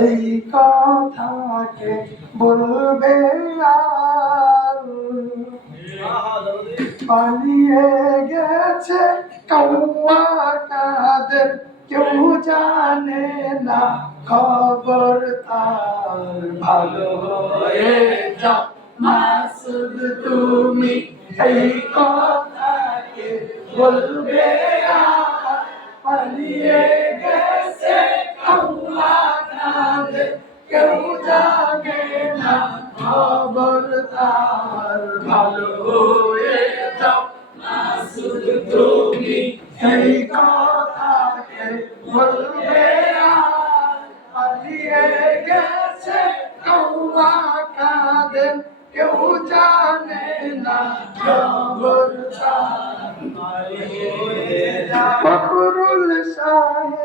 এই কথাকে বলবে আর পালিয়ে গেছে কৌয়া কাদের কেউ জানে না খবর তার ভালো হয়ে যাও মাসুদ তুমি এই কথাকে বলবে আর পালিয়ে গেছে কৌয়া কাদের কেউ জানে না খবর তার ভালো হয়ে যাও মাসুদ তুমি এই কথাকে বলবে আর পালিয়ে গেছে কৌয়া কাদের কেউ জানে না খবর তার ফখরুল সাহেব